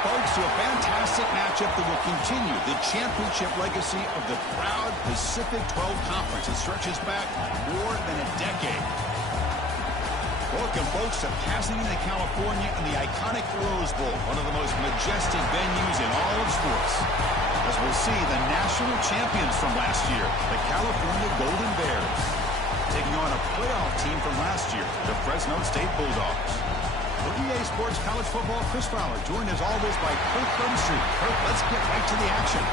folks, to a fantastic matchup that will continue the championship legacy of the proud Pacific 12 Conference. It stretches back more than a decade. Welcome, folks, to Pasadena, California, and the iconic Rose Bowl, one of the most majestic venues in all of sports. As we'll see, the national champions from last year, the California Golden Bears, taking on a playoff team from last year, the Fresno State Bulldogs. For EA Sports College Football, Chris Fowler, joined as always by Kirk Street. Kirk, let's get right to the action.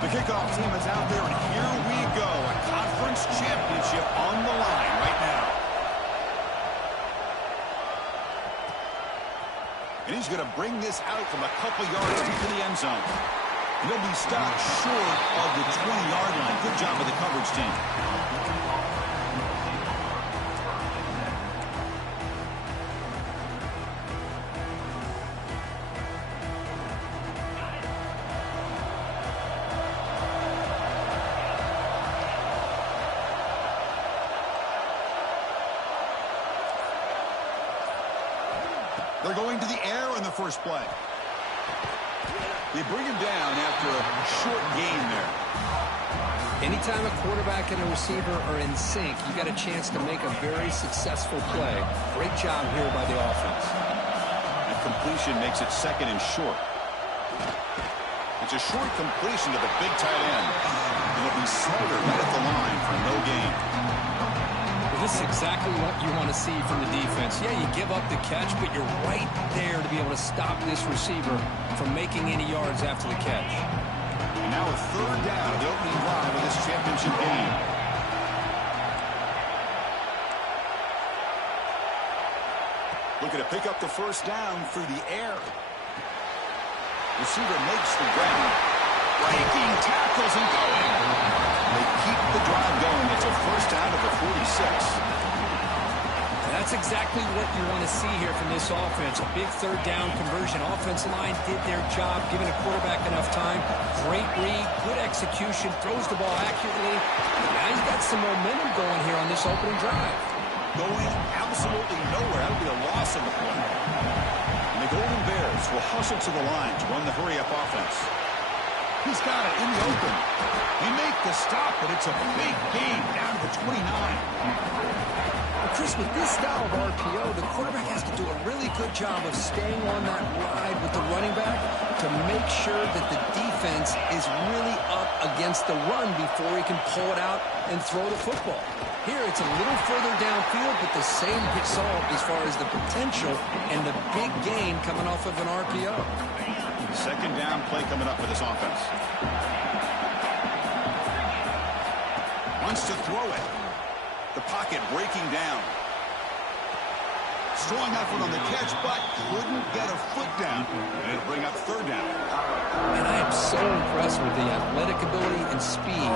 The kickoff team is out there, and here we go. A conference championship on the line right now. And he's going to bring this out from a couple yards into the end zone. And he'll be stopped short of the 20-yard line. Good job of the coverage team. They're going to the air in the first play. They bring him down after a short gain there. Anytime a quarterback and a receiver are in sync, you got a chance to make a very successful play. Great job here by the offense. And completion makes it second and short. It's a short completion to the big tight end. And it'll be Slaughter right at the line for no gain. This is exactly what you want to see from the defense. Yeah, you give up the catch, but you're right there to be able to stop this receiver from making any yards after the catch. And now a third down, the opening drive of this championship game. Looking to pick up the first down through the air. Receiver makes the grab. Breaking tackles and going. They keep the drive going. It's a first down at the 46. That's exactly what you want to see here from this offense. A big third down conversion. Offensive line did their job, giving a quarterback enough time. Great read, good execution, throws the ball accurately. Now he's got some momentum going here on this opening drive. Going absolutely nowhere. That would be a loss in the play. And the Golden Bears will hustle to the line to run the hurry-up offense. He's got it in the open. They make the stop, but it's a big gain down to 29. Chris, with this style of RPO, the quarterback has to do a really good job of staying on that ride with the running back to make sure that the defense is really up against the run before he can pull it out and throw the football. Here, it's a little further downfield, but the same result as far as the potential and the big gain coming off of an RPO. Second down play coming up for this offense. Wants to throw it. The pocket breaking down. Strong effort on the catch, but couldn't get a foot down. And it'll bring up third down. And I am so impressed with the athletic ability and speed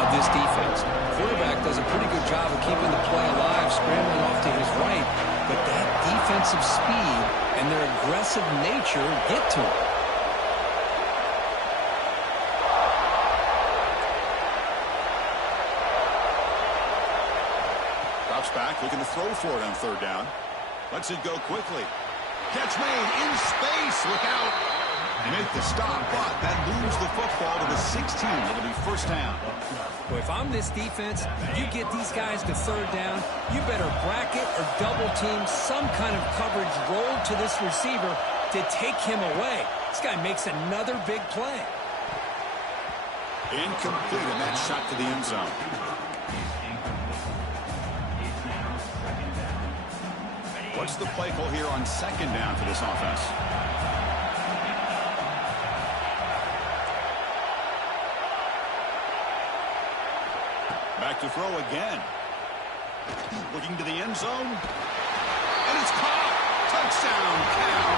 of this defense. Quarterback does a pretty good job of keeping the play alive, scrambling off to his right. But that defensive speed and their aggressive nature get to him. Back, looking to throw for it on third down. Lets it go quickly. Catch made in space. Look out. They make the stop, but that moves the football to the 16. It'll be first down. Well, if I'm this defense, you get these guys to third down, you better bracket or double team some kind of coverage roll to this receiver to take him away. This guy makes another big play. Incomplete, and that shot to the end zone. What's the play call here on second down for this offense? Back to throw again. Looking to the end zone. And it's caught. Touchdown, Cal.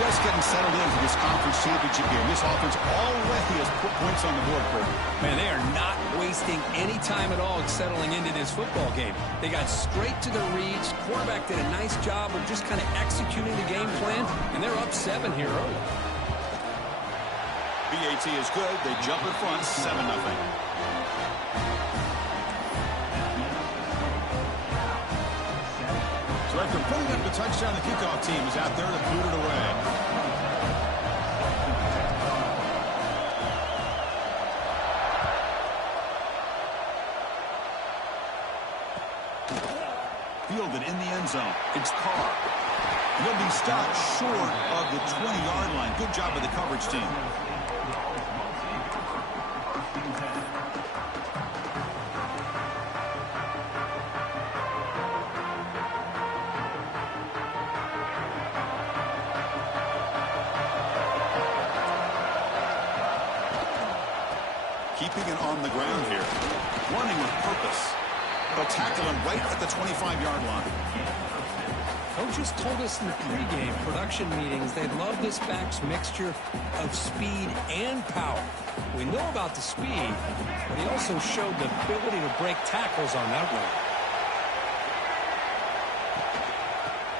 just getting settled in for this conference championship game. This offense already has put points on the board for them. Man, they are not wasting any time at all settling into this football game. They got straight to the reads. Quarterback did a nice job of just kind of executing the game plan, and they're up 7 here early. BAT is good. They jump in front, 7-0. So after putting up the touchdown, the kickoff team is out there to boot it away. Fielded in the end zone. It's Carr. He'll be stopped short of the 20-yard line. Good job by the coverage team. Keeping it on the ground here. Running with purpose. They'll tackle him right at the 25-yard line. Coaches told us in the pregame production meetings they love this back's mixture of speed and power. We know about the speed, but he also showed the ability to break tackles on that run.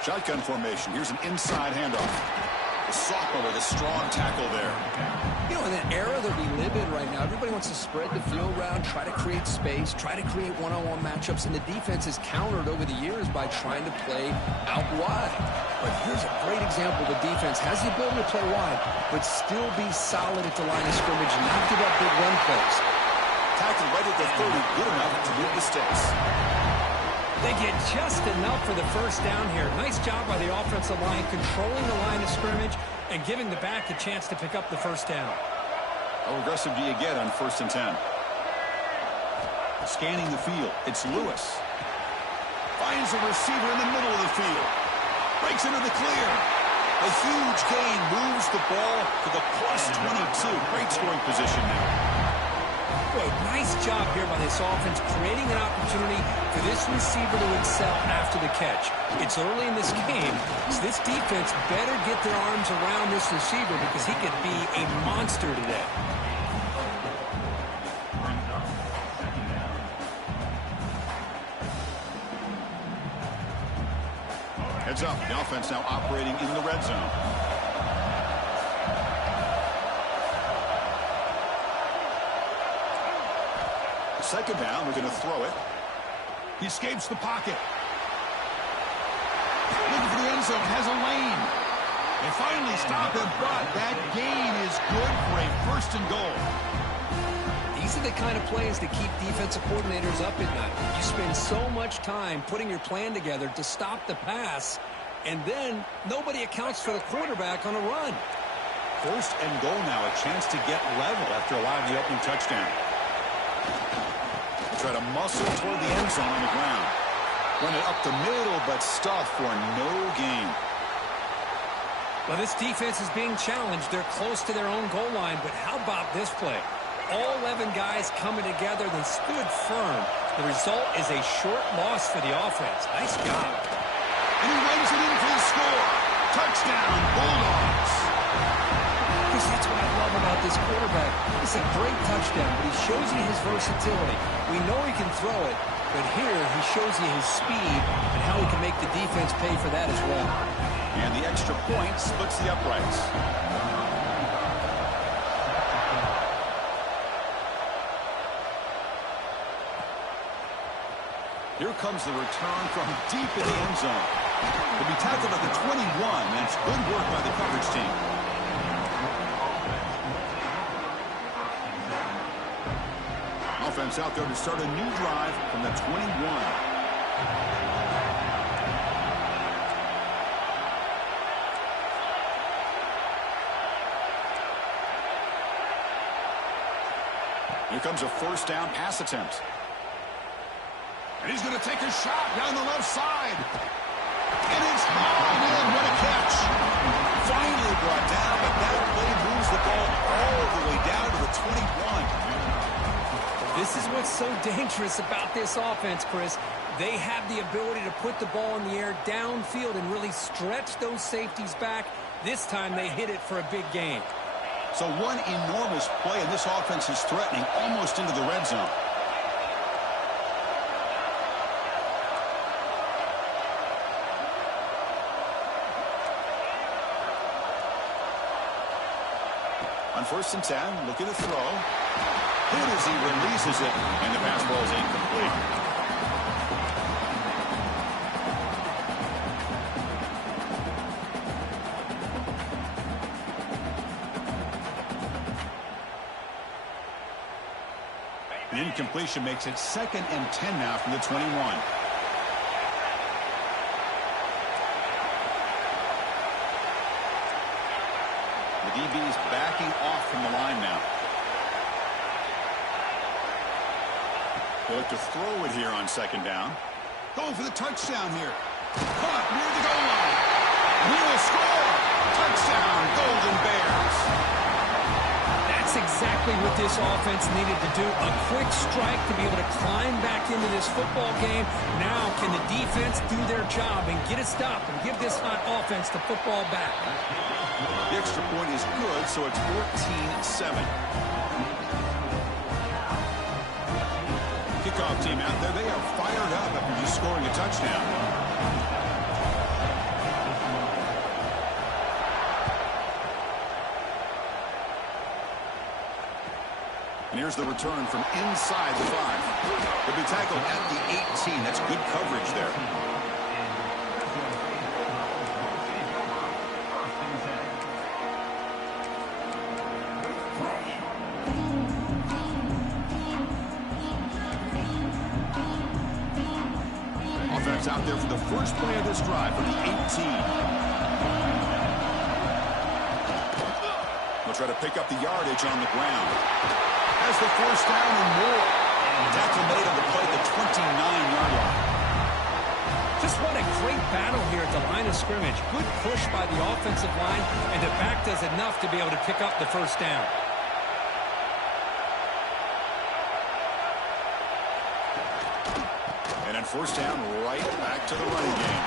Shotgun formation. Here's an inside handoff. The sophomore with a strong tackle there. You know, in the era that we live in right now, everybody wants to spread the field around, try to create space, try to create one-on-one matchups, and the defense has countered over the years by trying to play out wide. But here's a great example. The defense has the ability to play wide, but still be solid at the line of scrimmage and not give up big run plays. Tackled right at the 30, good enough to move the sticks. They get just enough for the first down here. Nice job by the offensive line, controlling the line of scrimmage and giving the back a chance to pick up the first down. How aggressive do you get on 1st and 10? Scanning the field. It's Lewis. Finds a receiver in the middle of the field. Breaks into the clear. A huge gain moves the ball to the +22. Great scoring position now. Boy, nice job here by this offense, creating an opportunity for this receiver to excel after the catch. It's early in this game, so this defense better get their arms around this receiver because he could be a monster today. Heads up, the offense now operating in the red zone. Second down, we're going to throw it. He escapes the pocket. Looking for the end zone, has a lane. They finally stop him, but that gain is good for a 1st and goal. These are the kind of plays that keep defensive coordinators up at night. You spend so much time putting your plan together to stop the pass, and then nobody accounts for the quarterback on a run. 1st and goal now, a chance to get level after allowing the opening touchdown. Try to muscle toward the end zone on the ground. Run it up the middle, but stuff for no gain. Well, this defense is being challenged. They're close to their own goal line, but how about this play? All 11 guys coming together. They stood firm. The result is a short loss for the offense. Nice job. And he runs it in for the score. Touchdown, Bulldogs. That's what I love about this quarterback. It's a great touchdown, but he shows you his versatility. We know he can throw it, but here he shows you his speed and how he can make the defense pay for that as well. And the extra point splits the uprights. Here comes the return from deep in the end zone. He'll be tackled at the 21. That's good work by the coverage team. Offense out there to start a new drive from the 21. Here comes a 1st down pass attempt. And he's going to take a shot down the left side. And it's hauled in. What a catch. Finally brought down, but that play moves the ball all the way down to the 21. This is what's so dangerous about this offense, Chris. They have the ability to put the ball in the air downfield and really stretch those safeties back This time they hit it for a big gain. So one enormous play, and this offense is threatening almost into the red zone. On 1st and 10, looking to throw. Hit as he releases it, and the pass ball is incomplete. The incompletion makes it 2nd and 10 now from the 21. The DB is backing off from the line now. They look to throw it here on 2nd down. Going for the touchdown here. Caught near the goal line. He will score. Touchdown, Golden Bears. That's exactly what this offense needed to do. A quick strike to be able to climb back into this football game. Now can the defense do their job and get a stop and give this hot offense the football back? The extra point is good, so it's 14-7. Kickoff team out there. They are fired up after just scoring a touchdown. And here's the return from inside the 5. He'll be tackled at the 18. That's good coverage there. Offense out there for the first play of this drive from the 18. They'll try to pick up the yardage on the ground. Has the 1st down and more. Tackle made on the play at the 29-yard line. Just what a great battle here at the line of scrimmage. Good push by the offensive line, and the back does enough to be able to pick up the 1st down. And on 1st down, right back to the running game.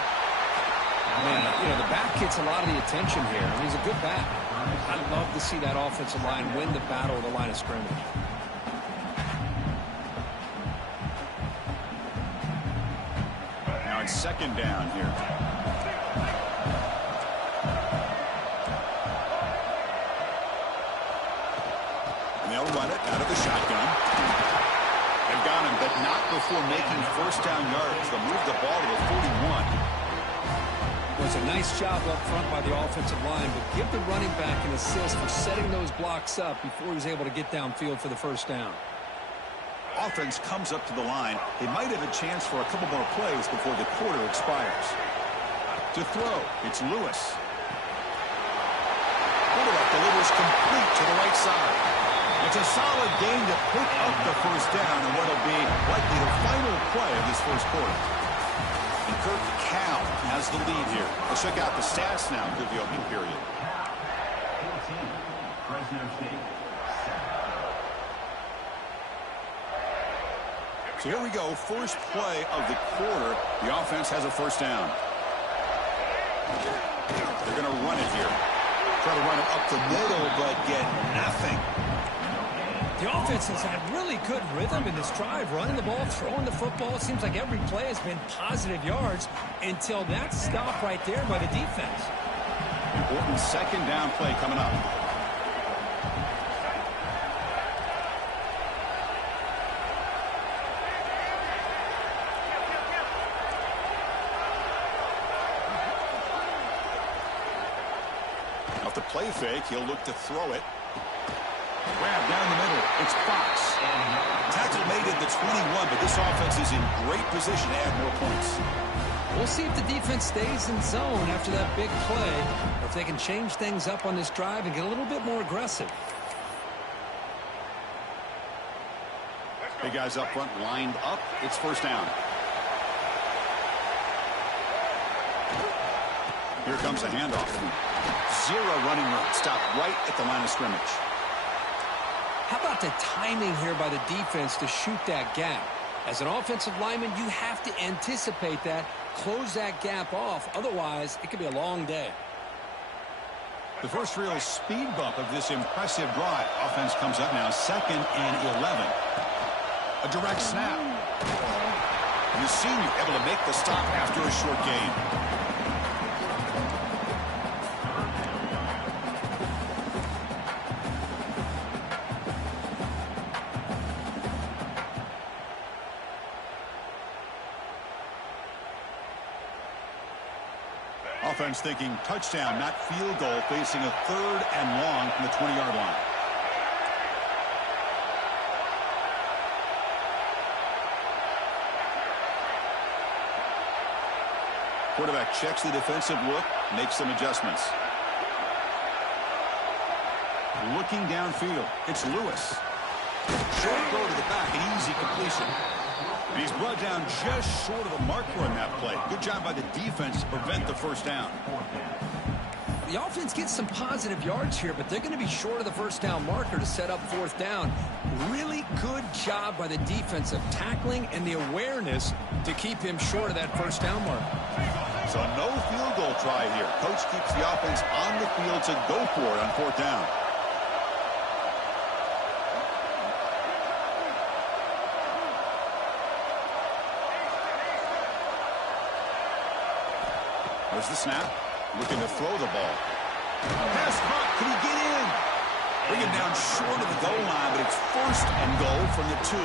Man, you know, the back gets a lot of the attention here. I mean, he's a good back. I'd love to see that offensive line win the battle of the line of scrimmage. Now it's 2nd down here. And they'll run it out of the shotgun. They've got him, but not before making 1st down yards. They'll move the ball to the 41. It was a nice job up front by the offensive line, but give the running back an assist for setting those blocks up before he was able to get downfield for the 1st down. Offense comes up to the line. They might have a chance for a couple more plays before the quarter expires. To throw, it's Lewis. Quarterback delivers complete to the right side. It's a solid gain to pick up the 1st down in what will be likely the final play of this 1st quarter. And Kirk Cal has the lead here. Let's check out the stats now through the opening period. Fresno State. So here we go, first play of the quarter. The offense has a 1st down. They're going to run it here. Try to run it up the middle, but get nothing. The offense has had really good rhythm in this drive, running the ball, throwing the football. It seems like every play has been positive yards until that stop right there by the defense. Important 2nd down play coming up. Off the play fake, he'll look to throw it. Grab down the middle. It's Fox. Tackle made at the 21, but this offense is in great position to add more points. We'll see if the defense stays in zone after that big play, or if they can change things up on this drive and get a little bit more aggressive. Big guys up front lined up. It's 1st down. Here comes a handoff. 0 running route. Stop right at the line of scrimmage. How about the timing here by the defense to shoot that gap? As an offensive lineman, you have to anticipate that, close that gap off. Otherwise, it could be a long day. The first real speed bump of this impressive drive. Offense comes up now, 2nd and 11. A direct snap. The senior able to make the stop after a short gain. Offense thinking touchdown, not field goal, facing a 3rd and long from the 20-yard line. Quarterback checks the defensive look, makes some adjustments. Looking downfield, it's Lewis. Short throw to the back, an easy completion. And he's brought down just short of the marker on that play. Good job by the defense to prevent the first down. The offense gets some positive yards here, but they're going to be short of the first down marker to set up 4th down. Really good job by the defense of tackling and the awareness to keep him short of that first down mark. So no field goal try here. Coach keeps the offense on the field to go for it on 4th down. There's the snap. Looking to throw the ball. Pass caught. Can he get in? Bring him down short of the goal line, but it's 1st and goal from the 2.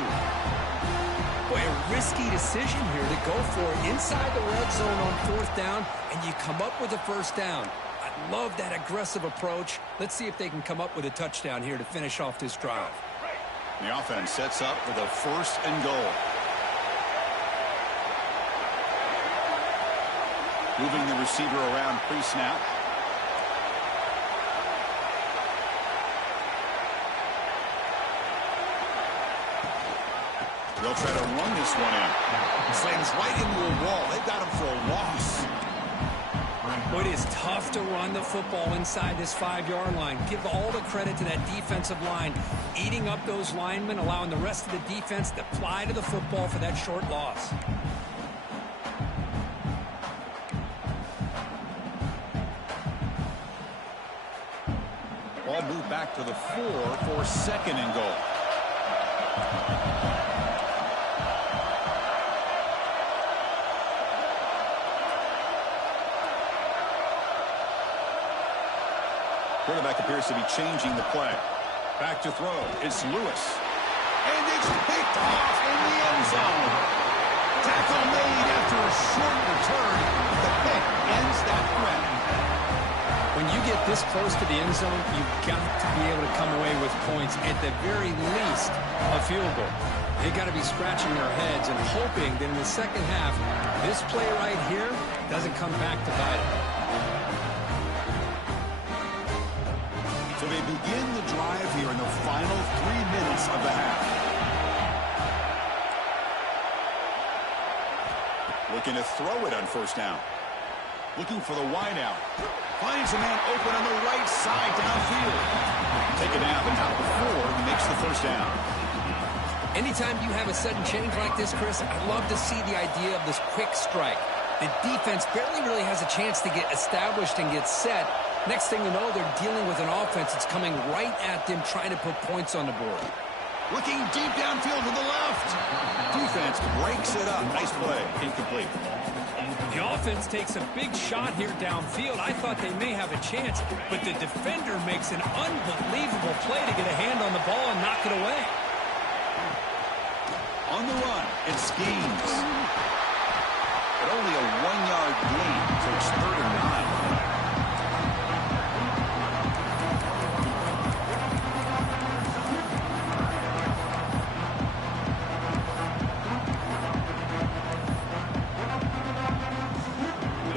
Boy, a risky decision here to go for it inside the red zone on 4th down, and you come up with a first down. I love that aggressive approach. Let's see if they can come up with a touchdown here to finish off this drive. The offense sets up with a 1st and goal. Moving the receiver around pre-snap. They'll try to run this one in. Slams right into a wall. They've got him for a loss. Boy, it is tough to run the football inside this 5-yard line. Give all the credit to that defensive line, eating up those linemen, allowing the rest of the defense to fly to the football for that short loss. Ball moved back to the 4 for 2nd and goal. Quarterback appears to be changing the play. Back to throw. It's Lewis. And it's picked off in the end zone. Tackle made after a short return. The pick ends that threat. When you get this close to the end zone, you've got to be able to come away with points, at the very least a field goal. They've got to be scratching their heads and hoping that in the second half, this play right here doesn't come back to bite them. So they begin the drive here in the final 3 minutes of the half. Looking to throw it on 1st down. Looking for the wideout. Finds a man open on the right side downfield. Taken out, but not before he makes the first down. Anytime you have a sudden change like this, Chris, I love to see the idea of this quick strike. The defense barely really has a chance to get established and get set. Next thing you know, they're dealing with an offense that's coming right at them, trying to put points on the board. Looking deep downfield to the left. Defense breaks it up. Nice play. Incomplete. The offense takes a big shot here downfield. I thought they may have a chance, but the defender makes an unbelievable play to get a hand on the ball and knock it away. On the run, it schemes. But only a 1-yard gain, so it's 3rd and 9.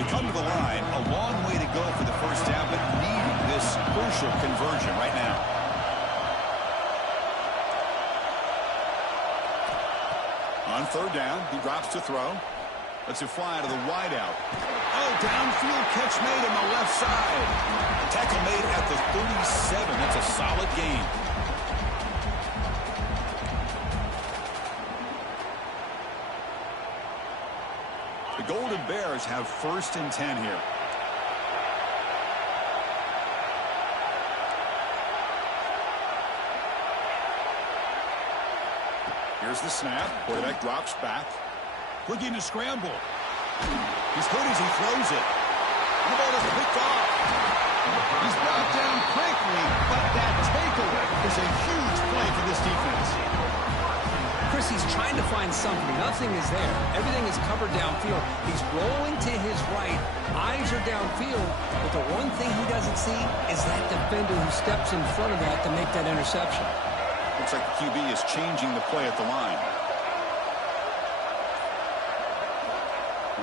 Come to the line, a long way to go for the first down, but needing this crucial conversion right now. On 3rd down, he drops to throw. Lets it fly to the wideout. Oh, downfield catch made on the left side. Tackle made at the 37. That's a solid gain. The Golden Bears have 1st and 10 here. Here's the snap. Quarterback drops back. Looking to scramble. He's hurt as he throws it. The ball is picked off. He's brought down quickly, but that takeaway is a huge play for this defense. Chris, he's trying to find something. Nothing is there. Everything is covered downfield. He's rolling to his right. Eyes are downfield. But the one thing he doesn't see is that defender who steps in front of that to make that interception. Looks like the QB is changing the play at the line.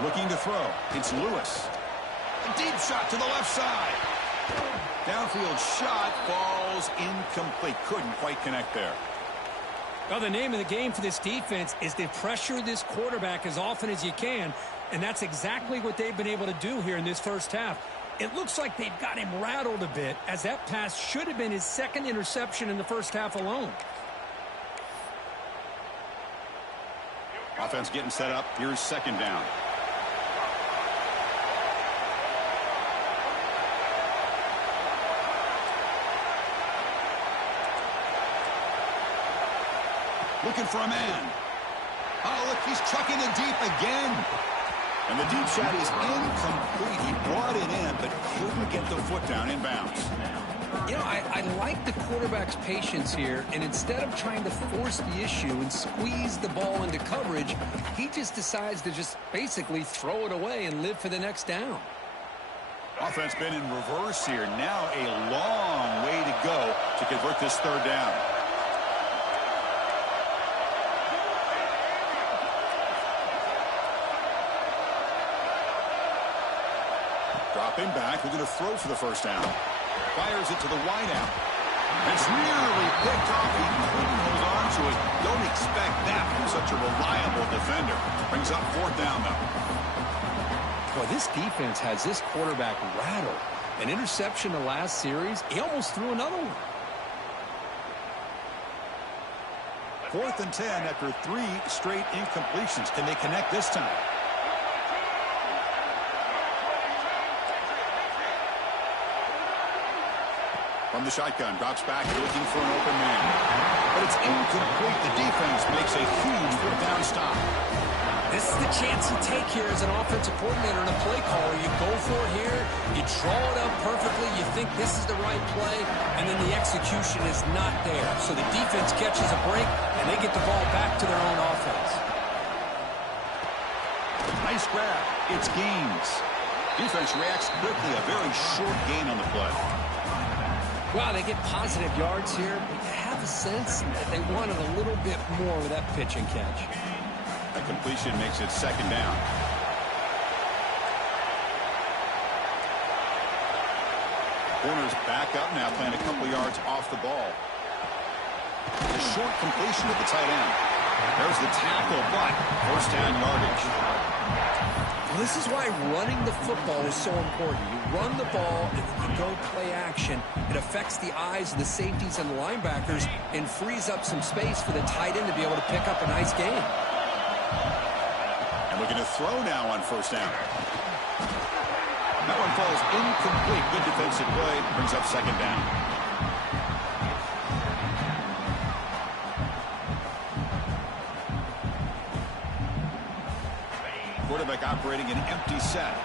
Looking to throw. It's Lewis. A deep shot to the left side. Downfield shot falls incomplete. Couldn't quite connect there. Well, the name of the game for this defense is to pressure this quarterback as often as you can, and that's exactly what they've been able to do here in this first half. It looks like they've got him rattled a bit, as that pass should have been his second interception in the first half alone. Offense getting set up. Here's second down. Looking for a man. Oh, look, he's chucking it deep again. And the deep shot is incomplete. He brought it in, but couldn't get the foot down in bounds. You know, I like the quarterback's patience here, and instead of trying to force the issue and squeeze the ball into coverage, he just decides to just basically throw it away and live for the next down. Offense been in reverse here. Now a long way to go to convert this third down. Dropping back, we're going to throw for the first down. Fires it to the wideout. It's nearly picked off. He couldn't hold on to it. Don't expect that from such a reliable defender. Brings up fourth down, though. Well, this defense has this quarterback rattled. An interception the last series. He almost threw another one. 4th and 10 after 3 straight incompletions. Can they connect this time? From the shotgun, drops back, looking for an open man. But it's incomplete. The defense makes a huge fourth down stop. This is the chance you take here as an offensive coordinator and a play caller. You go for it here, you draw it up perfectly, you think this is the right play, and then the execution is not there. So the defense catches a break, and they get the ball back to their own offense. Nice grab. It's Gaines. Defense reacts quickly. A very short gain on the play. Wow, they get positive yards here, but you have a sense that they wanted a little bit more with that pitch and catch. A completion makes it second down. Corners back up now, playing a couple yards off the ball. A short completion to the tight end. There's the tackle, but first down yardage. Well, this is why running the football is so important. You run the ball, and then you go play action. It affects the eyes of the safeties and the linebackers and frees up some space for the tight end to be able to pick up a nice gain. And we're going to throw now on first down. That one falls incomplete. Good defensive play. Brings up second down. Quarterback operating an empty set.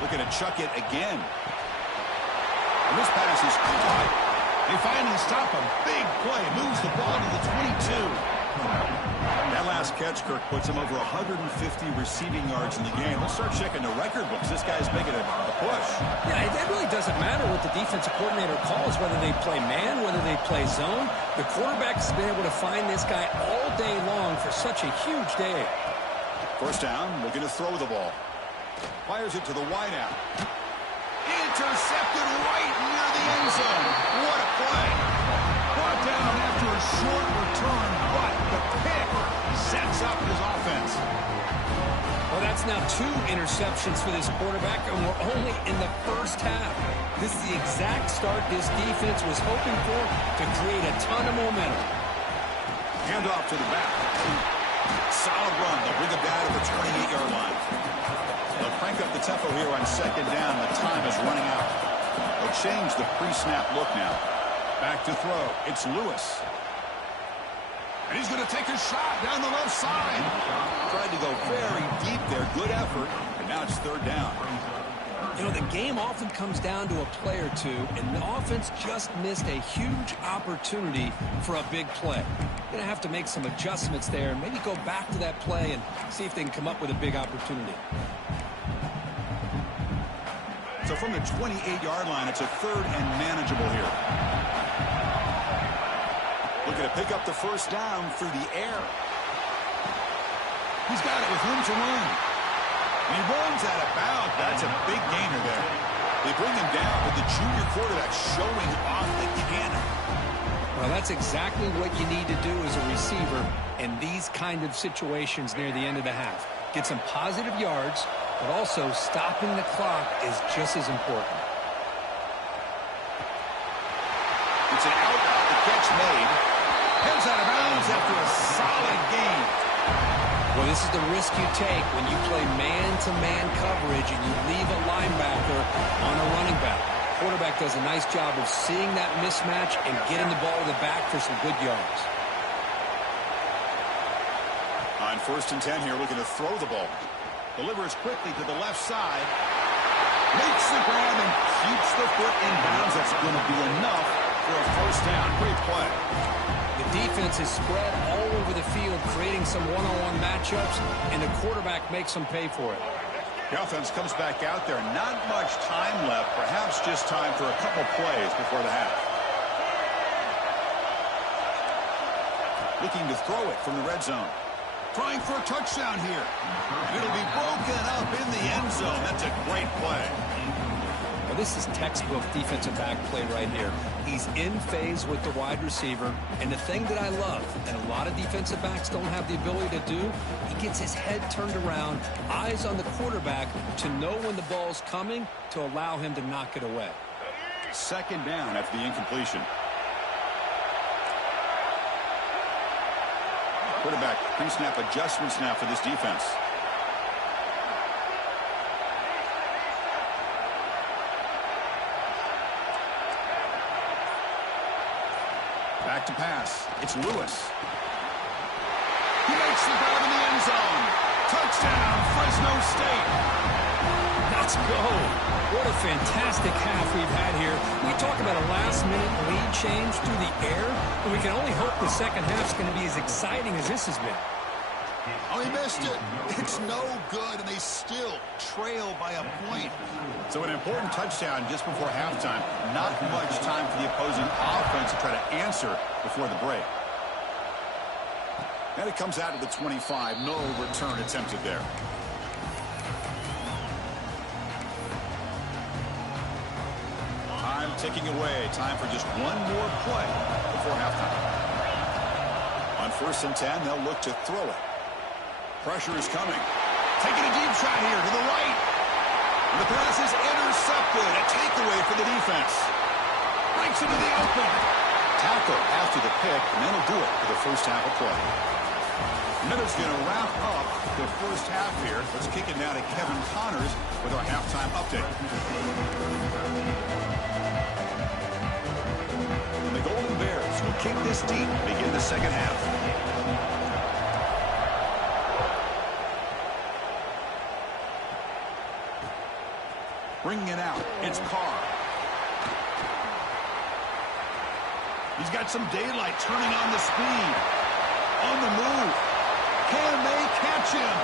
Looking to chuck it again. And this pass is caught. They finally stop a big play. Moves the ball to the 22. That last catch, Kirk, puts him over 150 receiving yards in the game. Let's start checking the record books. This guy's making a push. Yeah, it really doesn't matter what the defensive coordinator calls, whether they play man, whether they play zone. The quarterback's been able to find this guy all day long for such a huge day. First down, looking to throw the ball. Fires it to the wideout. Intercepted right near the end zone. What a play. Brought down after a short return, but the pick sets up his offense. Well, that's now 2 interceptions for this quarterback, and we're only in the first half. This is the exact start this defense was hoping for to create a ton of momentum. Hand off to the back. Solid run. They'll bring it down to the 28-yard line. They'll crank up the tempo here on second down. The time is running out. They'll change the pre-snap look now. Back to throw. It's Lewis. And he's going to take a shot down the left side. Tried to go very deep there. Good effort. And now it's third down. You know, the game often comes down to a play or two, and the offense just missed a huge opportunity for a big play. Going to have to make some adjustments there and maybe go back to that play and see if they can come up with a big opportunity. So from the 28-yard line, it's a third and manageable here. Looking to pick up the first down through the air. He's got it with room to run. And he runs out of bounds. That's a big gainer there. They bring him down, but the junior quarterback showing off the cannon. Well, that's exactly what you need to do as a receiver in these kind of situations near the end of the half. Get some positive yards, but also stopping the clock is just as important. It's an out. The catch made. Heads out of bounds after a solid gain. Well, this is the risk you take when you play man-to-man coverage and you leave a linebacker on a running back. Quarterback does a nice job of seeing that mismatch and getting the ball to the back for some good yards. On 1st and 10 here, looking to throw the ball. Delivers quickly to the left side. Makes the grab and keeps the foot in bounds. That's going to be enough for a first down. Great play. The defense is spread all over the field, creating some one-on-one matchups, and the quarterback makes them pay for it. The offense comes back out there. Not much time left. Perhaps just time for a couple plays before the half. Looking to throw it from the red zone. Trying for a touchdown here. And it'll be broken up in the end zone. That's a great play. Well, this is textbook defensive back play right here. He's in phase with the wide receiver. And the thing that I love, and a lot of defensive backs don't have the ability to do, he gets his head turned around, eyes on the quarterback to know when the ball's coming to allow him to knock it away. Second down after the incompletion. Quarterback pre-snap adjustments now for this defense. Back to pass. It's Lewis. He makes the grab in the end zone. Touchdown, Fresno State. Let's go. What a fantastic half we've had here. We talk about a last-minute lead change through the air, and we can only hope the second half's going to be as exciting as this has been. Oh, he missed it. It's no good, and they still trail by a point. So an important touchdown just before halftime. Not much time for the opposing offense to try to answer before the break. And it comes out to the 25. No return attempted there. Time ticking away. Time for just one more play before halftime. On 1st and 10, they'll look to throw it. Pressure is coming. Taking a deep shot here to the right. And the pass is intercepted. A takeaway for the defense. Breaks into the open. Tackle after the pick, and that'll do it for the first half of play. Minutes going to wrap up the first half here. Let's kick it now to Kevin Connors with our halftime update. And the Golden Bears will kick this deep to begin the second half. Bringing it out, it's Carr. He's got some daylight, turning on the speed. On the move. Can they catch him?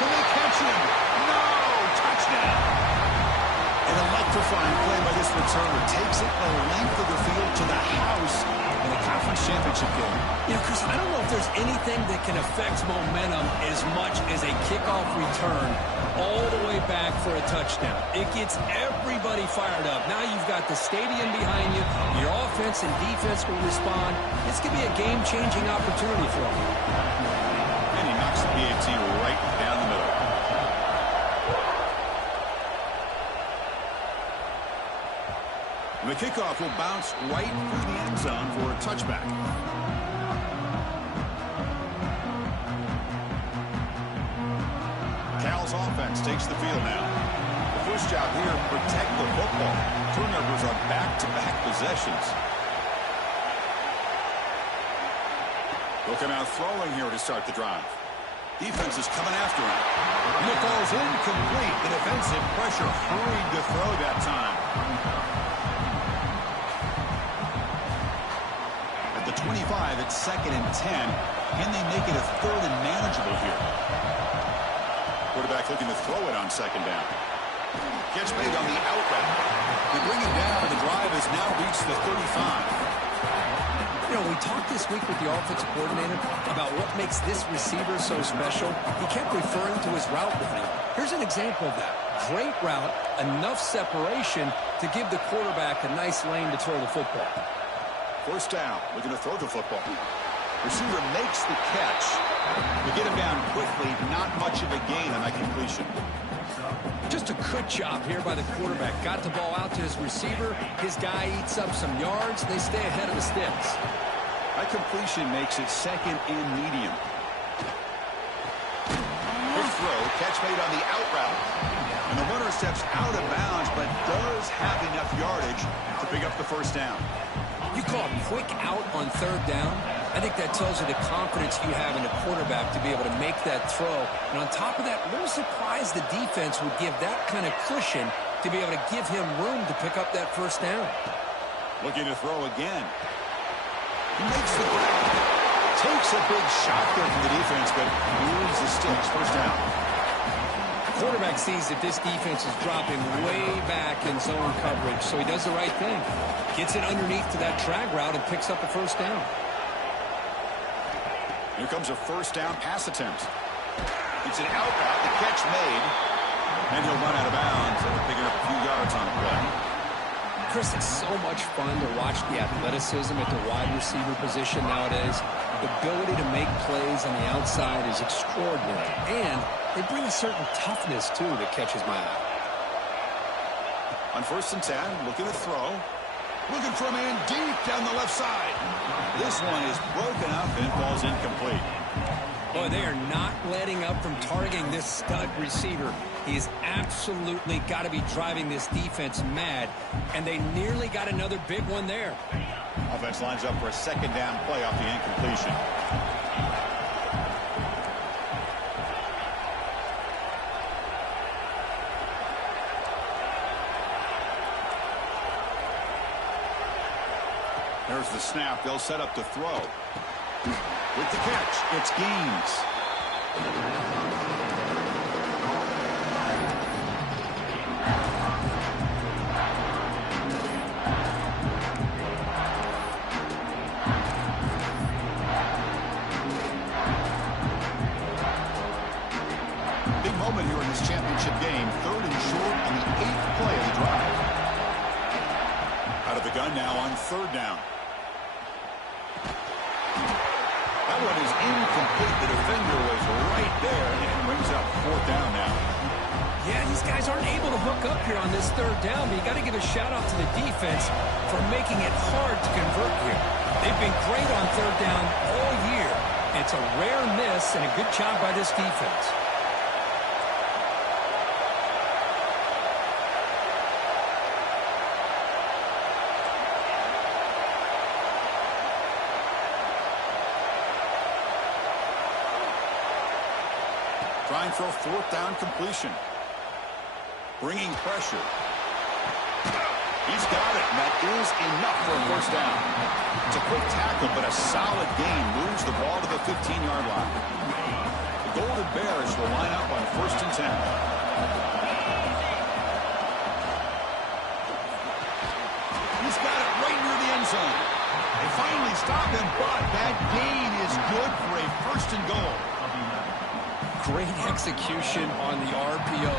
Can they catch him? No! Touchdown! An electrifying play by this returner. Takes it the length of the field to the house in the conference championship game. You know, Chris, I don't know if there's anything that can affect momentum as much as a kickoff return all the way back for a touchdown. It gets everybody fired up. Now you've got the stadium behind you. Your offense and defense will respond. This could be a game-changing opportunity for them. And he knocks the PAT right down the middle. The kickoff will bounce right through the end zone for a touchback. Cal's offense takes the field now. The push out here, protect the football. Turnovers on back-to-back possessions. Looking out throwing here to start the drive. Defense is coming after him. And it falls incomplete. The defensive pressure hurried to throw that time. At the 25, it's 2nd and 10. Can they make it a 3rd and manageable here? Quarterback looking to throw it on 2nd down. Catch made on the out route. They bring it down, and the drive has now reached the 35. You know, we talked this week with the offensive coordinator about what makes this receiver so special. He kept referring to his route running. Here's an example of that. Great route, enough separation to give the quarterback a nice lane to throw the football. 1st down, looking to throw the football. Receiver makes the catch. To get him down quickly, not much of a gain on that completion. Just a good job here by the quarterback. Got the ball out to his receiver. His guy eats up some yards. They stay ahead of the sticks. That completion makes it 2nd and medium. Good throw. Catch made on the out route. And the runner steps out of bounds, but does have enough yardage to pick up the 1st down. You call a quick out on 3rd down. I think that tells you the confidence you have in the quarterback to be able to make that throw. And on top of that, a little surprised the defense would give that kind of cushion to be able to give him room to pick up that 1st down. Looking to throw again. He makes the grab. Takes a big shot there from the defense, but moves the sticks. 1st down. Quarterback sees that this defense is dropping way back in zone coverage, so he does the right thing. Gets it underneath to that drag route and picks up the 1st down. Here comes a 1st down pass attempt. It's an out route, the catch made, and he'll run out of bounds and picking up a few yards on the play. Chris, it's so much fun to watch the athleticism at the wide receiver position nowadays. The ability to make plays on the outside is extraordinary, and they bring a certain toughness, too, that catches my eye. On 1st and 10, looking to throw. Looking for a man deep down the left side. This one is broken up and falls incomplete. Boy, they are not letting up from targeting this stud receiver. He has absolutely got to be driving this defense mad, and they nearly got another big one there. Offense lines up for a 2nd down play off the incompletion. There's the snap. They'll set up to throw. With the catch, it's Gaines. Big moment here in this championship game. 3rd and short on the 8th play of the drive. Out of the gun now on 3rd down. That one is incomplete. The defender was right there and brings up 4th down now. Yeah, these guys aren't able to hook up here on this 3rd down, but you got to give a shout-out to the defense for making it hard to convert here. They've been great on 3rd down all year. It's a rare miss and a good job by this defense. Trying for a 4th down completion. Bringing pressure. He's got it, and that is enough for a 1st down. It's a quick tackle, but a solid gain moves the ball to the 15-yard line. The Golden Bears will line up on 1st and 10. He's got it right near the end zone. They finally stop him, but that gain is good for a 1st and goal. Great execution on the RPO.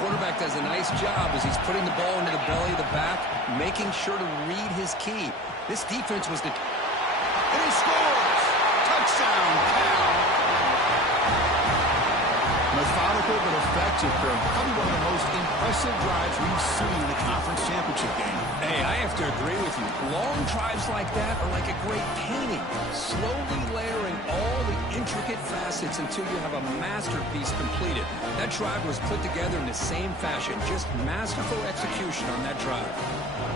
Quarterback does a nice job as he's putting the ball into the belly of the back, making sure to read his key. This defense was and he scores! Touchdown, Cal! Methodical but effective, Greg. Probably one of the most impressive drives we've seen in the conference championship game. Hey, I have to agree with you. Long drives like that are like a great painting, slowly layering all the intricate facets until you have a masterpiece completed. That drive was put together in the same fashion, just masterful execution on that drive.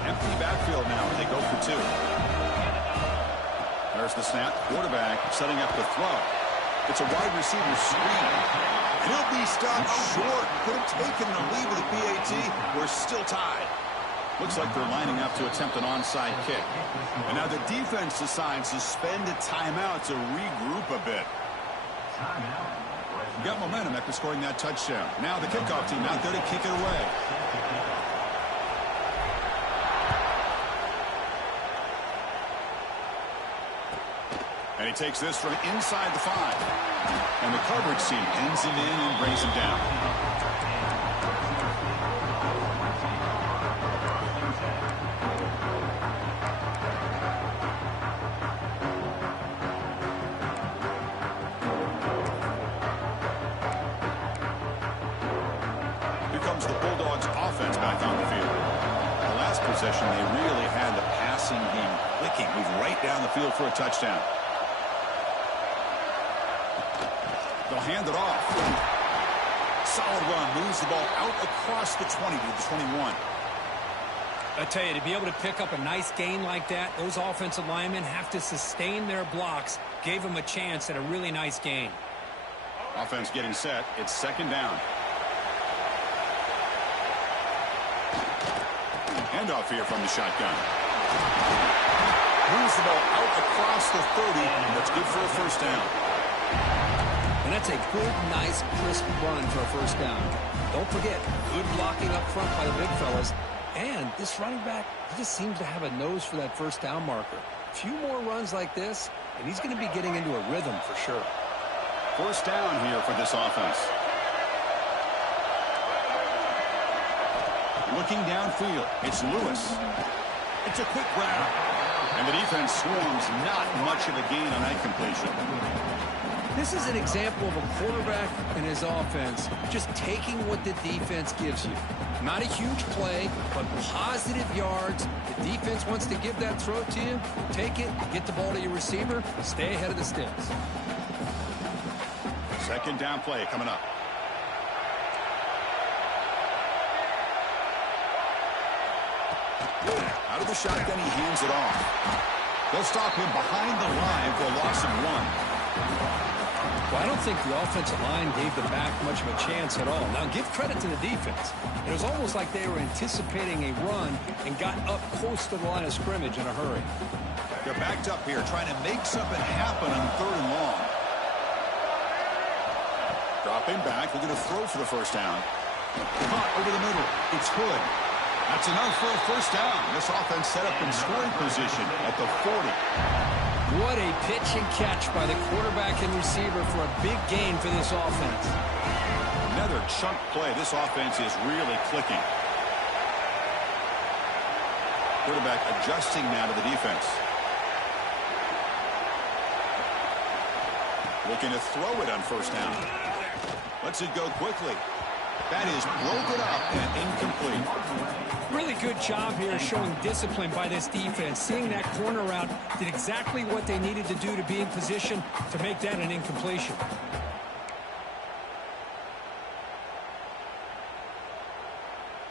Empty backfield now, and they go for two. There's the snap. Quarterback setting up the throw. It's a wide receiver screen. And he'll be stopped short. Could have taken the lead with a PAT. We're still tied. Looks like they're lining up to attempt an onside kick. And now the defense decides to spend a timeout to regroup a bit. Got momentum after scoring that touchdown. Now the kickoff team out there to kick it away. And he takes this from inside the 5. And the coverage team ends him in and brings him down. Here comes the Bulldogs offense back on the field. The last possession, they really had the passing game clicking. Move right down the field for a touchdown. They'll hand it off. Solid run. Moves the ball out across the 20 to the 21. I tell you, to be able to pick up a nice gain like that, those offensive linemen have to sustain their blocks. Gave them a chance at a really nice gain. Offense getting set. It's second down. Handoff here from the shotgun. Moves the ball out across the 30. That's good for a first down. And that's a good, nice, crisp run for a first down. Don't forget, good blocking up front by the big fellas. And this running back, he just seems to have a nose for that first down marker. A few more runs like this, and he's going to be getting into a rhythm for sure. First down here for this offense. Looking downfield, it's Lewis. It's a quick grab. And the defense swarms, not much of a gain on that completion. This is an example of a quarterback and his offense just taking what the defense gives you. Not a huge play, but positive yards. The defense wants to give that throw to you. Take it, get the ball to your receiver, stay ahead of the sticks. Second down play coming up. Out of the shotgun, he hands it off. They'll stop him behind the line for a loss of 1. Well, I don't think the offensive line gave the back much of a chance at all. Now, give credit to the defense. It was almost like they were anticipating a run and got up close to the line of scrimmage in a hurry. They're backed up here, trying to make something happen on third and long. Dropping back, looking to throw for the first down. Caught over the middle. It's Hood. That's enough for a first down. This offense set up in scoring position at the 40. What a pitch and catch by the quarterback and receiver for a big gain for this offense. Another chunk play. This offense is really clicking. Quarterback adjusting now to the defense. Looking to throw it on first down. Lets it go quickly. That is broken up and incomplete. Really good job here showing discipline by this defense. Seeing that corner route, did exactly what they needed to do to be in position to make that an incompletion.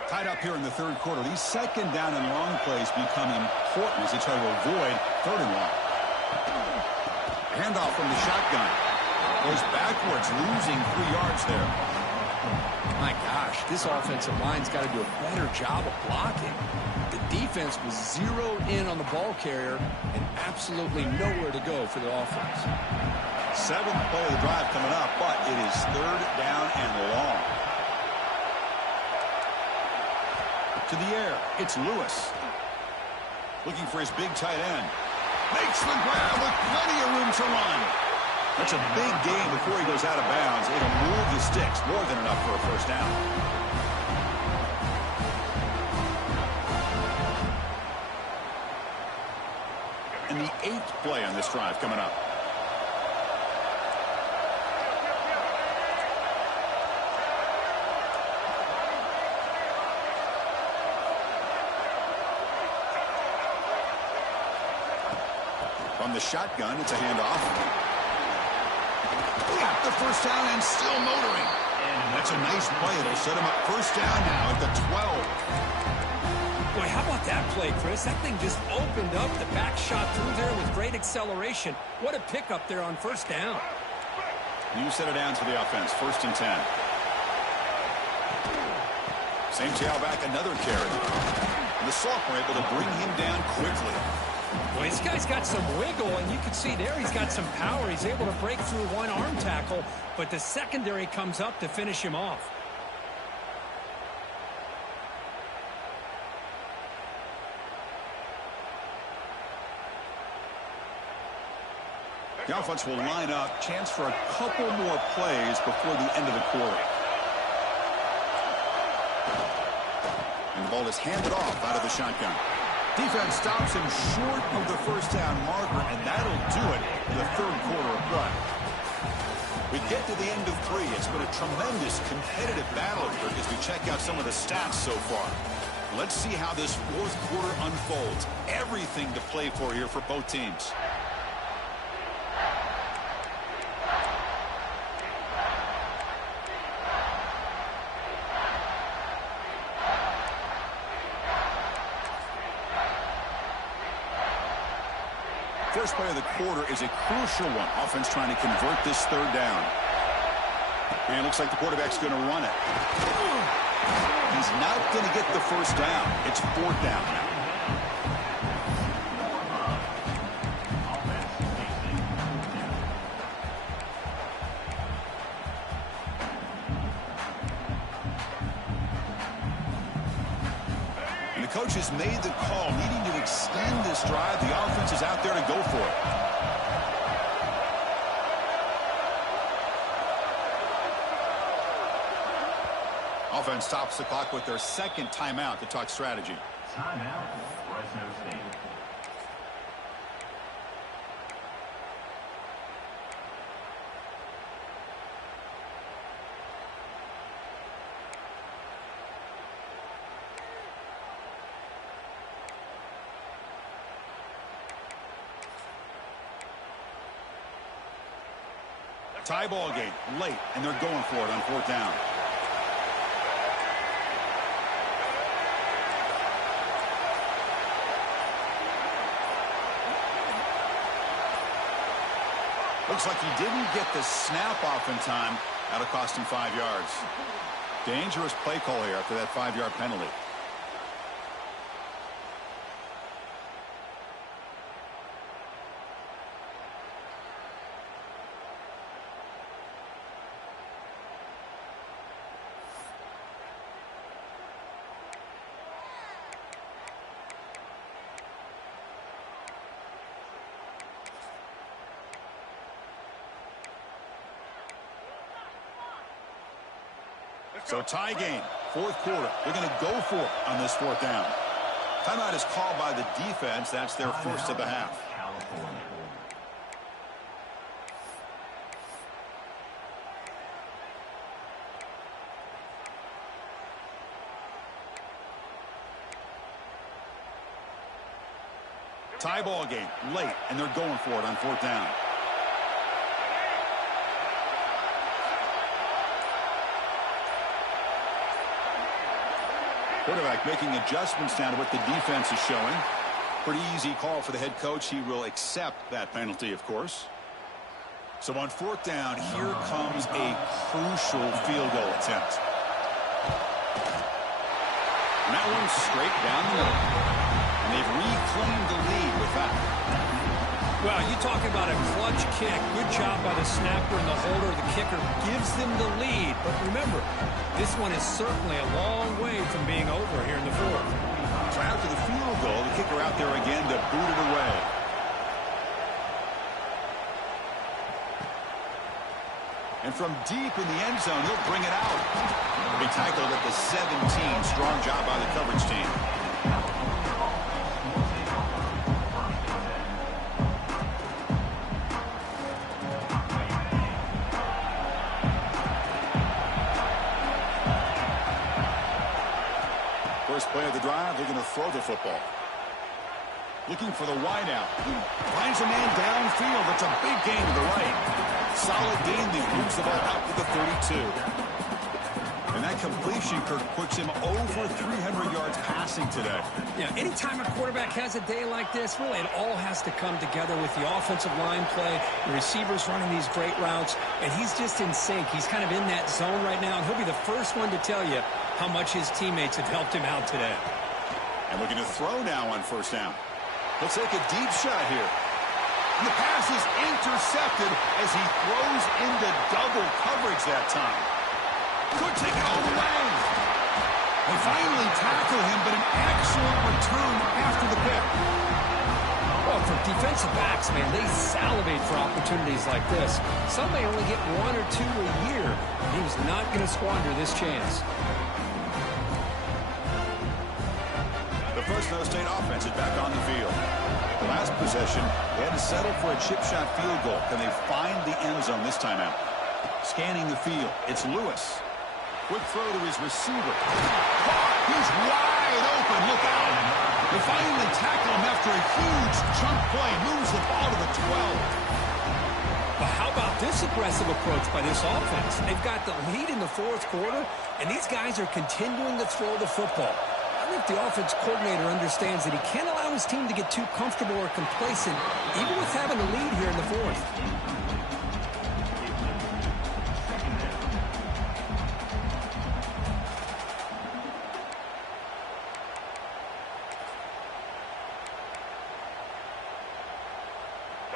Tied up here in the third quarter. These second down and long plays become important as they try to avoid third and long. Handoff from the shotgun. Goes backwards, losing 3 yards there. My gosh, this offensive line's got to do a better job of blocking. The defense was zeroed in on the ball carrier and absolutely nowhere to go for the offense. 7th play of the drive coming up, but it is third down and long. To the air, it's Lewis. Looking for his big tight end. Makes the grab with plenty of room to run. That's a big gain before he goes out of bounds. It'll move the sticks, more than enough for a first down. And the 8th play on this drive coming up. From the shotgun, it's a handoff. Got the first down and still motoring. That's a nice play. It'll set him up first down now at the 12. Boy, how about that play, Chris? That thing just opened up. The back shot through there with great acceleration. What a pickup there on first down. New set of downs for the offense. 1st and 10. Same tailback, another carry. And the sophomore able to bring him down quickly. Well, this guy's got some wiggle, and you can see there he's got some power. He's able to break through one arm tackle, but the secondary comes up to finish him off. The offense will line up. Chance for a couple more plays before the end of the quarter. And the ball is handed off out of the shotgun. Defense stops him short of the first down marker, and that'll do it in the 3rd quarter of play. We get to the end of 3. It's been a tremendous competitive battle here as we check out some of the stats so far. Let's see how this 4th quarter unfolds. Everything to play for here for both teams. First play of the quarter is a crucial one. Offense trying to convert this 3rd down. And it looks like the quarterback's going to run it. He's not going to get the first down. It's 4th down now. Coaches made the call, needing to extend this drive. The offense is out there to go for it. Offense stops the clock with their 2nd timeout to talk strategy. Timeout, Fresno State. Tie ball game late, and they're going for it on 4th down. Looks like he didn't get the snap off in time. That'll cost him 5 yards. Dangerous play call here after that 5-yard penalty. So tie game, 4th quarter. They're going to go for it on this 4th down. Timeout is called by the defense. That's their first of the half. Tie ball game, late, and they're going for it on 4th down. Quarterback making adjustments now to what the defense is showing. Pretty easy call for the head coach. He will accept that penalty, of course. So on 4th down, here comes a crucial field goal attempt. And that one's straight down the middle. And they've reclaimed the lead with that. Well, you talking about a clutch kick. Good job by the snapper and the holder. The kicker gives them the lead. But remember, this one is certainly a long way from being over here in the 4th. So after the field goal, the kicker out there again to boot it away. And from deep in the end zone, he'll bring it out. He tackled at the 17. Strong job by the coverage team. First play of the drive, they're going to throw the football. Looking for the wideout. Finds a man downfield. It's a big gain to the right. Solid gain there. Moves the ball out to the 32. And that completion, Kirk, puts him over 300 yards passing today. Yeah, anytime a quarterback has a day like this, really it all has to come together with the offensive line play, the receivers running these great routes, and he's just in sync. He's kind of in that zone right now, and he'll be the first one to tell you how much his teammates have helped him out today. And looking to throw now on first down. He'll take a deep shot here. And the pass is intercepted as he throws into double coverage that time. Could take it all the way. They finally tackle him, but an excellent return after the pick. Well, for defensive backs, man, they salivate for opportunities like this. Some may only get 1 or 2 a year. He was not going to squander this chance. The Fresno State offense is back on the field. The last possession, they had to settle for a chip shot field goal. Can they find the end zone this time out? Scanning the field, it's Lewis. Quick throw to his receiver. He's wide open. Look out. They finally tackle him after a huge chunk play. Moves the ball to the 12. But how about this aggressive approach by this offense? They've got the lead in the fourth quarter, and these guys are continuing to throw the football. I think the offense coordinator understands that he can't allow his team to get too comfortable or complacent, even with having a lead here in the fourth.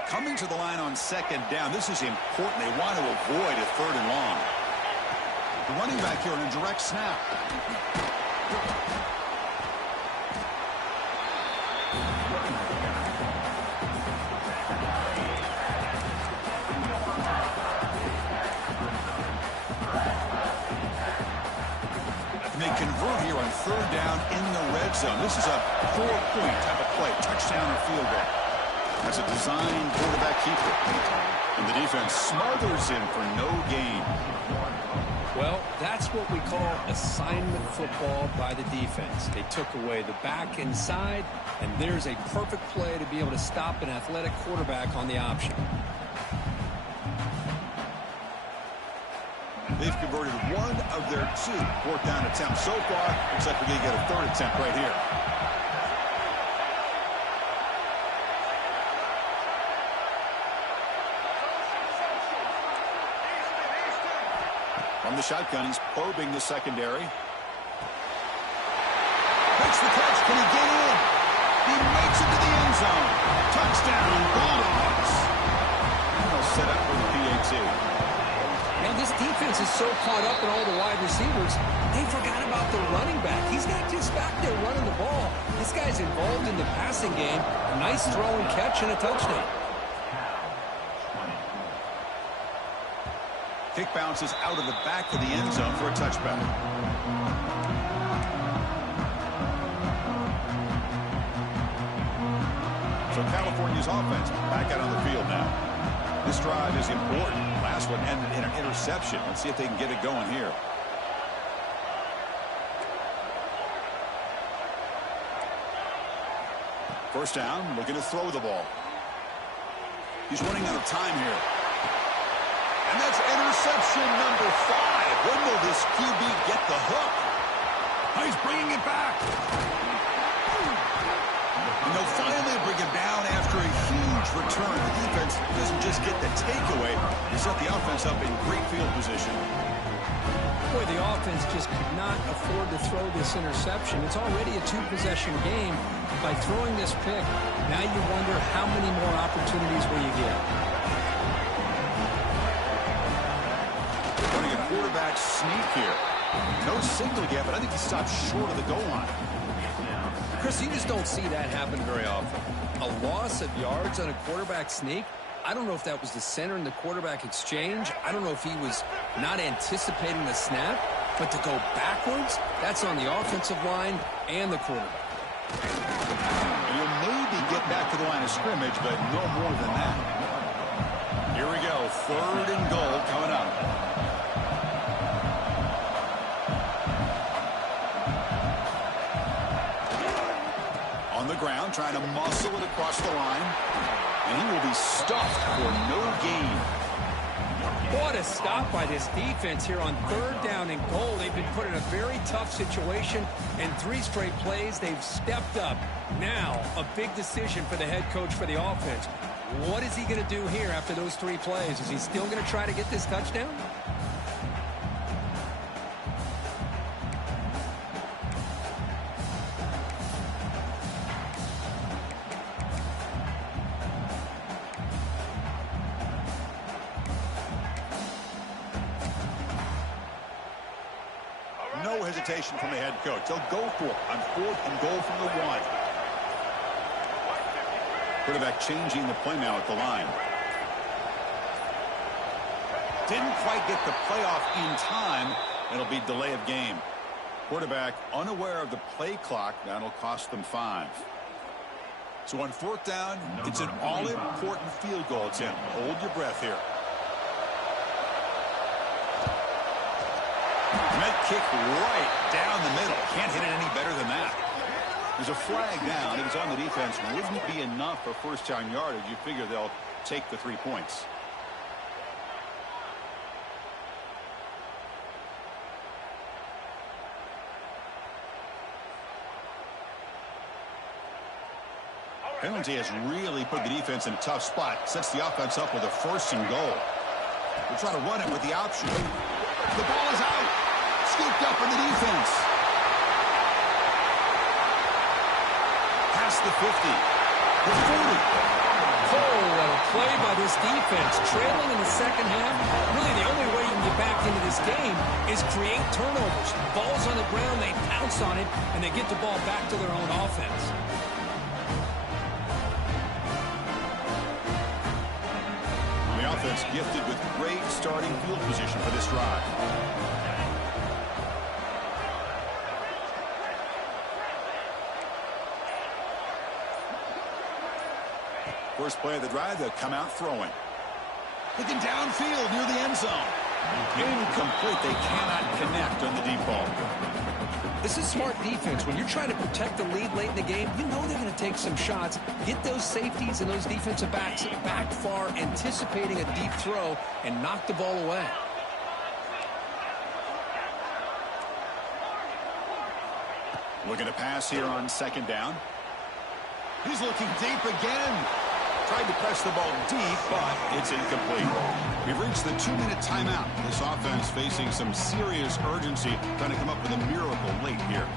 Coming to the line on second down. This is important. They want to avoid a third and long. The running back here on a direct snap. And they convert here on third down in the red zone. This is a 4-point type of play. Touchdown or field goal. That's a design quarterback keeper. And the defense smothers him for no gain. Well, that's what we call assignment football by the defense. They took away the back inside, and there's a perfect play to be able to stop an athletic quarterback on the option. They've converted one of their 2 fourth down attempts so far. Looks like we're going to get a third attempt right here. From the shotgun, he's probing the secondary. Makes the catch. Can he get in? He makes it to the end zone. Touchdown, Bulldogs. And they'll set up for the PAT. Now, this defense is so caught up in all the wide receivers, they forgot about the running back. He's not just back there running the ball. This guy's involved in the passing game. A nice throw and catch and a touchdown. Kick bounces out of the back of the end zone for a touchback. So California's offense back out on the field now. This drive is important. Last one ended in an interception. Let's see if they can get it going here. First down, looking to throw the ball. He's running out of time here. And that's interception number 5. When will this QB get the hook? Oh, he's bringing it back. And they'll finally bring him down after a huge return. The defense doesn't just get the takeaway. They set the offense up in great field position. Boy, the offense just could not afford to throw this interception. It's already a 2-possession game. By throwing this pick, now you wonder how many more opportunities will you get. Running a quarterback sneak here. No signal yet, but I think he stopped short of the goal line. Chris, you just don't see that happen very often. A loss of yards on a quarterback sneak. I don't know if that was the center in the quarterback exchange. I don't know if he was not anticipating the snap. But to go backwards, that's on the offensive line and the quarterback. And you'll maybe get back to the line of scrimmage, but no more than that. Here we go. 3rd and goal coming up. On the ground. down, trying to muscle it across the line. And he will be stuffed for no gain. What a stop by this defense here on 3rd down and goal. They've been put in a very tough situation, and 3 straight plays, they've stepped up. Now, a big decision for the head coach for the offense. What is he going to do here after those 3 plays? Is he still going to try to get this touchdown? No hesitation from the head coach. They'll go for it on 4th and goal from the 1. Quarterback changing the play now at the line. Didn't quite get the playoff in time. It'll be delay of game. Quarterback unaware of the play clock. That'll cost them 5. So on 4th down, it's an all-important field goal. It's in. Hold your breath here. And that kick right down the middle. Can't hit it any better than that. There's a flag down. If it's on the defense, wouldn't be enough for first-down yardage. You figure they'll take the 3 points. Penalty has really put the defense in a tough spot. Sets the offense up with a 1st and goal. We'll try to run it with the option. The ball is out. Scooped up in the defense. Past the 50. The 40. Oh, what a play by this defense. Trailing in the 2nd half. Really, the only way you can get back into this game is create turnovers. Ball's on the ground, they pounce on it, and they get the ball back to their own offense. The offense gifted with great starting field position for this drive. First play of the drive, they'll come out throwing. Looking downfield near the end zone. Incomplete. They cannot connect on the deep ball. This is smart defense. When you're trying to protect the lead late in the game, you know they're going to take some shots, get those safeties and those defensive backs back far, anticipating a deep throw, and knock the ball away. Looking to pass here on 2nd down. He's looking deep again. Tried to press the ball deep, but it's incomplete. We've reached the 2-minute timeout. This offense facing some serious urgency, trying to come up with a miracle late here.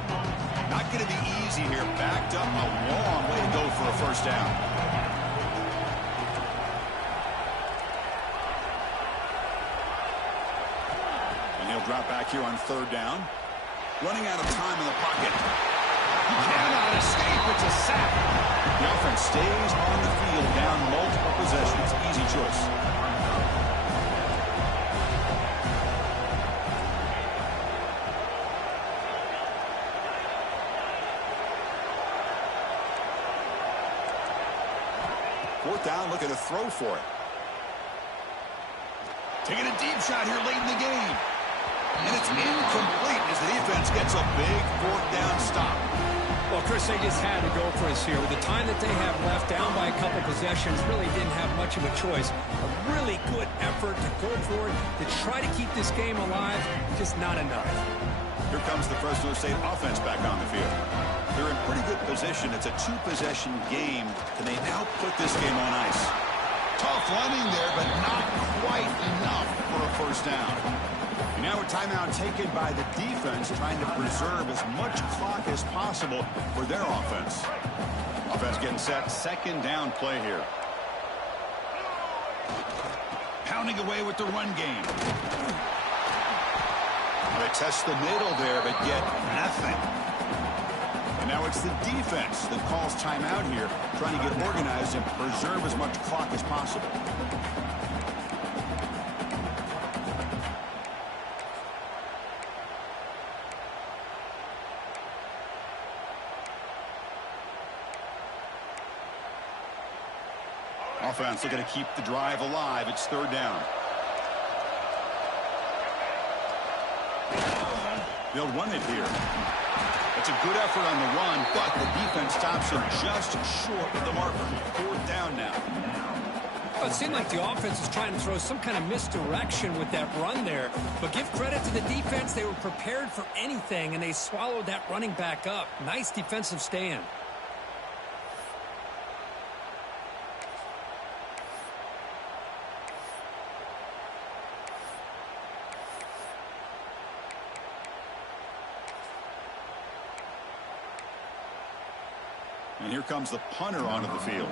Not going to be easy here. Backed up a long way to go for a 1st down. And he'll drop back here on 3rd down. Running out of time in the pocket. He cannot escape. It's a sack. The offense stays on the field, down multiple possessions. Easy choice. Fourth down, looking to throw for it. Taking a deep shot here late in the game. And it's incomplete as the defense gets a big 4th down stop. Well, Chris, they just had to go for us here. With the time that they have left, down by a couple possessions, really didn't have much of a choice. A really good effort to go for it, to try to keep this game alive, just not enough. Here comes the Fresno State offense back on the field. They're in pretty good position. It's a 2-possession game. Can they now put this game on ice? Tough running there, but not quite enough for a 1st down. And now a timeout taken by the defense, trying to preserve as much clock as possible for their offense. Offense getting set. 2nd down play here. Pounding away with the run game. They test the middle there, but get nothing. And now it's the defense that calls timeout here, trying to get organized and preserve as much clock as possible. Offense looking to keep the drive alive. It's 3rd down. They'll run it here. It's a good effort on the run, but the defense stops him just short of the marker. 4th down now. Well, it seemed like the offense was trying to throw some kind of misdirection with that run there. But give credit to the defense. They were prepared for anything, and they swallowed that running back up. Nice defensive stand. And here comes the punter onto the field.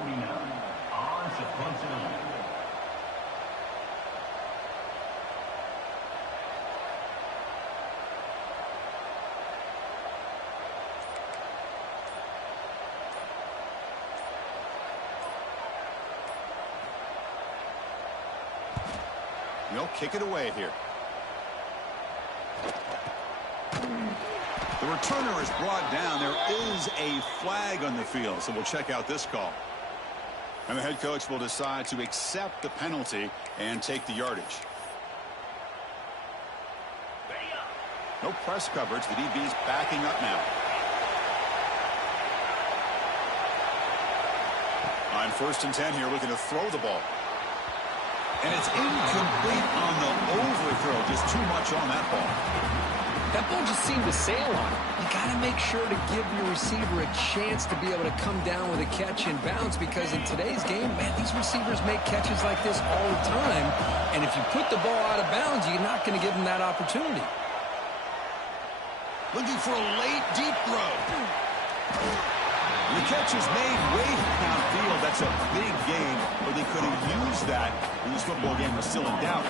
They'll kick it away here. The returner is brought down. There is a flag on the field, so we'll check out this call. And the head coach will decide to accept the penalty and take the yardage. No press coverage. The DB's backing up now. On 1st and 10 here, looking to throw the ball. And it's incomplete on the overthrow. Just too much on that ball. That ball just seemed to sail on it. You got to make sure to give your receiver a chance to be able to come down with a catch and bounce, because in today's game, man, these receivers make catches like this all the time. And if you put the ball out of bounds, you're not going to give them that opportunity. Looking for a late, deep throw. The catch is made way downfield. That's a big game, but they could have used that when this football game was still in doubt.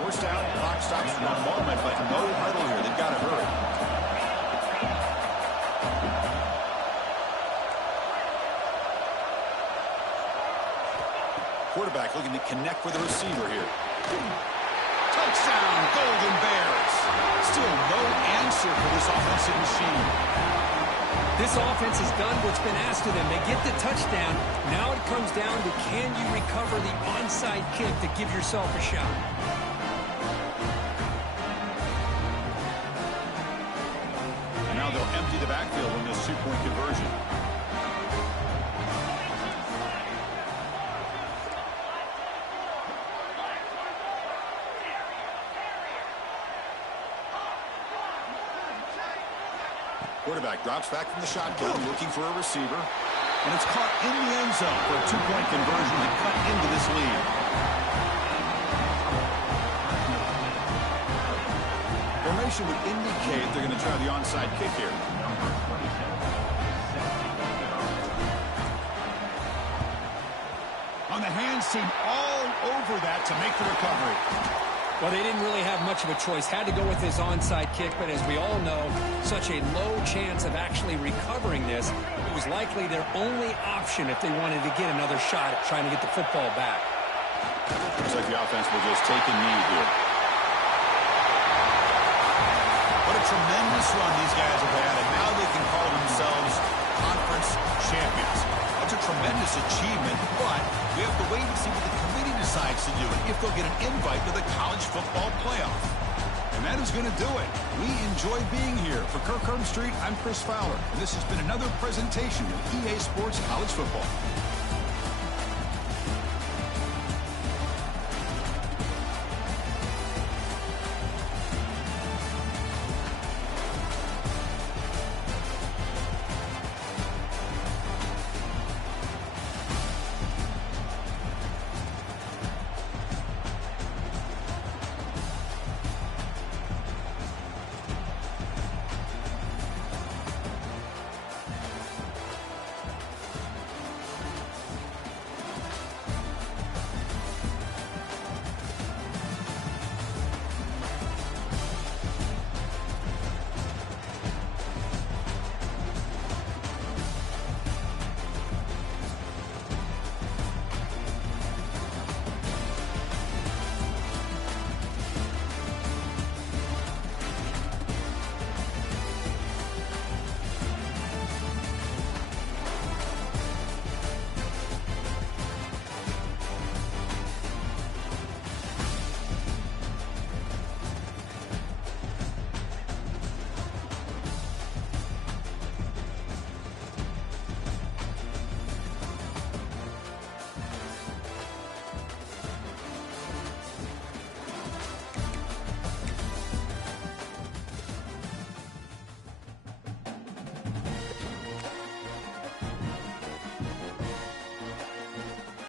1st down, clock stops for a moment, but no huddle here. They've got to hurry. Quarterback looking to connect with the receiver here. Touchdown, Golden Bears. Still no answer for this offensive machine. This offense has done what's been asked of them. They get the touchdown. Now it comes down to, can you recover the onside kick to give yourself a shot? And now they'll empty the backfield in this 2-point conversion. Quarterback drops back from the shotgun, looking for a receiver. And it's caught in the end zone for a 2-point conversion to cut into this lead. Formation would indicate they're going to try the onside kick here. On the hands team all over that to make the recovery. Well, they didn't really have much of a choice. Had to go with his onside kick, but as we all know, such a low chance of actually recovering this. It was likely their only option if they wanted to get another shot at trying to get the football back. Looks like the offense will just take a knee here. What a tremendous run these guys have had, and now they can call themselves conference champions. That's a tremendous achievement, but we have to wait and see what the committee decides to do and if they'll get an invite to the college football playoff. And that is going to do it. We enjoy being here. For Kirk Street, I'm Chris Fowler, and this has been another presentation of EA Sports College Football.